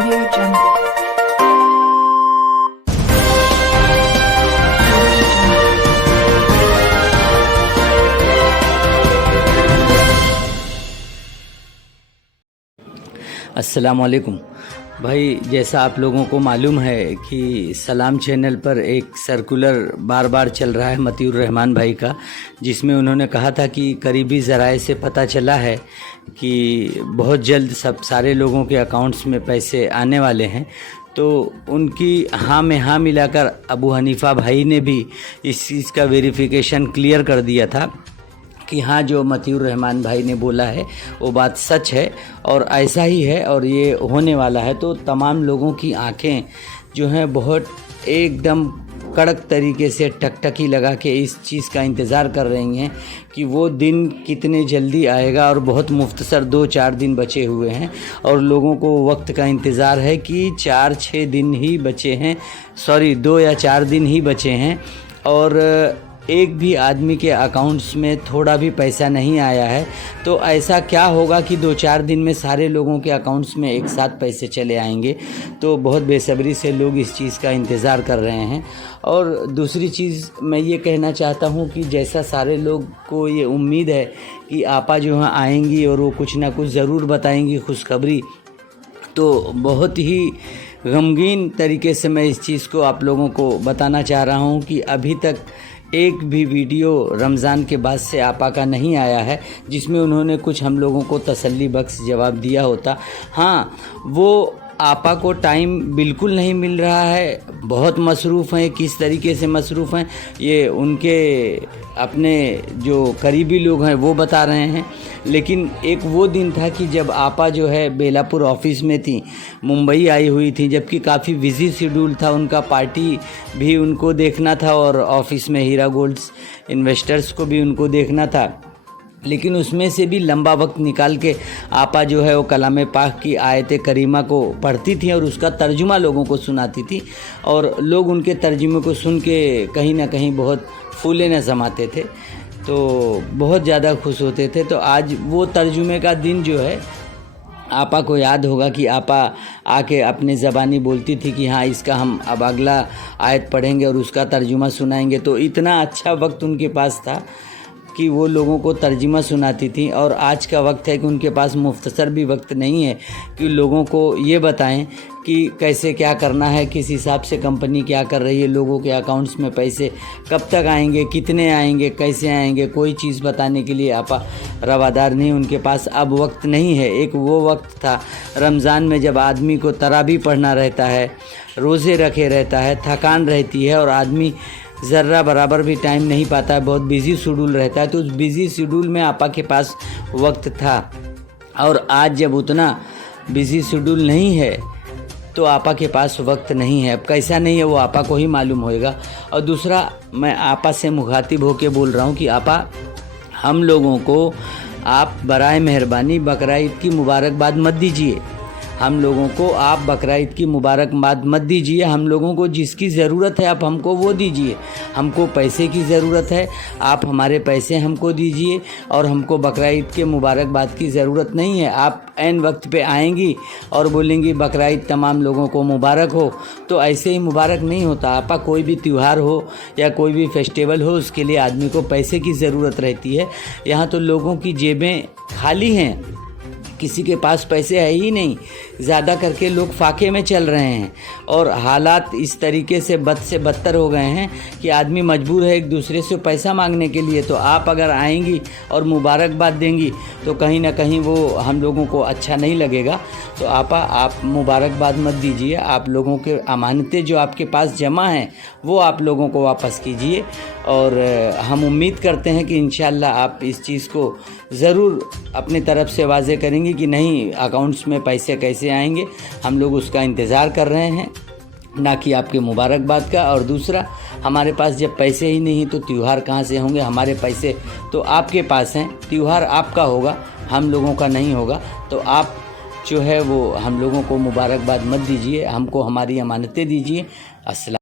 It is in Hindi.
Audio Jungle. अस्सलामुअलैकुम भाई, जैसा आप लोगों को मालूम है कि सलाम चैनल पर एक सर्कुलर बार बार चल रहा है मतीउर रहमान भाई का, जिसमें उन्होंने कहा था कि करीबी ज़राए से पता चला है कि बहुत जल्द सारे लोगों के अकाउंट्स में पैसे आने वाले हैं। तो उनकी हाँ में हाँ मिलाकर अबू हनीफ़ा भाई ने भी इस चीज़ का वेरिफिकेशन क्लियर कर दिया था कि हाँ, जो मतीउर रहमान भाई ने बोला है वो बात सच है और ऐसा ही है और ये होने वाला है। तो तमाम लोगों की आंखें जो हैं बहुत एकदम कड़क तरीके से टकटकी लगा के इस चीज़ का इंतज़ार कर रही हैं कि वो दिन कितने जल्दी आएगा। और बहुत मुख्तसर 2-4 दिन बचे हुए हैं और लोगों को वक्त का इंतज़ार है कि 4-6 दिन ही बचे हैं, 2 या 4 दिन ही बचे हैं और एक भी आदमी के अकाउंट्स में थोड़ा भी पैसा नहीं आया है। तो ऐसा क्या होगा कि 2-4 दिन में सारे लोगों के अकाउंट्स में एक साथ पैसे चले आएंगे। तो बहुत बेसब्री से लोग इस चीज़ का इंतज़ार कर रहे हैं। और दूसरी चीज़ मैं ये कहना चाहता हूँ कि जैसा सारे लोग को ये उम्मीद है कि आपा जो है आएंगी और वो कुछ ना कुछ ज़रूर बताएंगी खुशखबरी, तो बहुत ही गमगीन तरीके से मैं इस चीज़ को आप लोगों को बताना चाह रहा हूँ कि अभी तक एक भी वीडियो रमज़ान के बाद से आपा का नहीं आया है जिसमें उन्होंने कुछ हम लोगों को तसल्ली बख्श जवाब दिया होता। हाँ, वो आपा को टाइम बिल्कुल नहीं मिल रहा है, बहुत मसरूफ़ हैं। किस तरीके से मसरूफ़ हैं ये उनके अपने जो करीबी लोग हैं वो बता रहे हैं। लेकिन एक वो दिन था कि जब आपा जो है बेलापुर ऑफिस में थी, मुंबई आई हुई थी, जबकि काफ़ी बिजी शेड्यूल था उनका, पार्टी भी उनको देखना था और ऑफिस में हीरा गोल्ड्स इन्वेस्टर्स को भी उनको देखना था। लेकिन उसमें से भी लंबा वक्त निकाल के आपा जो है वो कलाम पाक की आयत करीमा को पढ़ती थी और उसका तर्जुमा लोगों को सुनाती थी और लोग उनके तर्जुमे को सुन के कहीं ना कहीं बहुत फूले न समाते थे, तो बहुत ज़्यादा खुश होते थे। तो आज वो तर्जुमे का दिन जो है, आपा को याद होगा कि आपा आके अपने ज़बानी बोलती थी कि हाँ, इसका हम अब अगला आयत पढ़ेंगे और उसका तर्जुमा सुनाएंगे। तो इतना अच्छा वक्त उनके पास था कि वो लोगों को तर्जुमा सुनाती थी। और आज का वक्त है कि उनके पास मुख्तसर भी वक्त नहीं है कि लोगों को ये बताएं कि कैसे क्या करना है, किस हिसाब से कंपनी क्या कर रही है, लोगों के अकाउंट्स में पैसे कब तक आएंगे, कितने आएंगे, कैसे आएंगे, कोई चीज़ बताने के लिए आपा रवादार नहीं, उनके पास अब वक्त नहीं है। एक वो वक्त था रमज़ान में जब आदमी को तरावी पढ़ना रहता है, रोज़े रखे रहता है, थकान रहती है और आदमी ज़र्रा बराबर भी टाइम नहीं पाता है, बहुत बिज़ी शेड्यूल रहता है। तो उस बिज़ी शेड्यूल में आपा के पास वक्त था और आज जब उतना बिज़ी शेड्यूल नहीं है तो आपा के पास वक्त नहीं है। अब कैसा नहीं है वो आपा को ही मालूम होएगा। और दूसरा, मैं आपा से मुखातिब होके बोल रहा हूँ कि आपा, हम लोगों को आप बराए मेहरबानी बकरा ईद की मुबारकबाद मत दीजिए। हम लोगों को आप बकरा ईद की मुबारकबाद मत दीजिए। हम लोगों को जिसकी ज़रूरत है आप हमको वो दीजिए। हमको पैसे की ज़रूरत है, आप हमारे पैसे हमको दीजिए और हमको बकरा ईद के मुबारकबाद की ज़रूरत नहीं है। आप ऐन वक्त पे आएंगी और बोलेंगी बकरा ईद तमाम लोगों को मुबारक हो, तो ऐसे ही मुबारक नहीं होता। आपा, कोई भी त्यौहार हो या कोई भी फेस्टिवल हो, उसके लिए आदमी को पैसे की ज़रूरत रहती है। यहाँ तो लोगों की जेबें खाली हैं, किसी के पास पैसे है ही नहीं, ज़्यादा करके लोग फाके में चल रहे हैं और हालात इस तरीके से बद से बदतर हो गए हैं कि आदमी मजबूर है एक दूसरे से पैसा मांगने के लिए। तो आप अगर आएंगी और मुबारकबाद देंगी तो कहीं ना कहीं वो हम लोगों को अच्छा नहीं लगेगा। तो आपा, आप मुबारकबाद मत दीजिए। आप लोगों के अमानतें जो आपके पास जमा हैं वो आप लोगों को वापस कीजिए और हम उम्मीद करते हैं कि इंशाअल्लाह आप इस चीज़ को ज़रूर अपनी तरफ से वाज़े करेंगी कि नहीं, अकाउंट्स में पैसे कैसे आएंगे। हम लोग उसका इंतज़ार कर रहे हैं, ना कि आपके मुबारकबाद का। और दूसरा, हमारे पास जब पैसे ही नहीं तो त्यौहार कहाँ से होंगे। हमारे पैसे तो आपके पास हैं, त्यौहार आपका होगा, हम लोगों का नहीं होगा। तो आप जो है वो हम लोगों को मुबारकबाद मत दीजिए, हमको हमारी अमानतें दीजिए। अस्सलाम।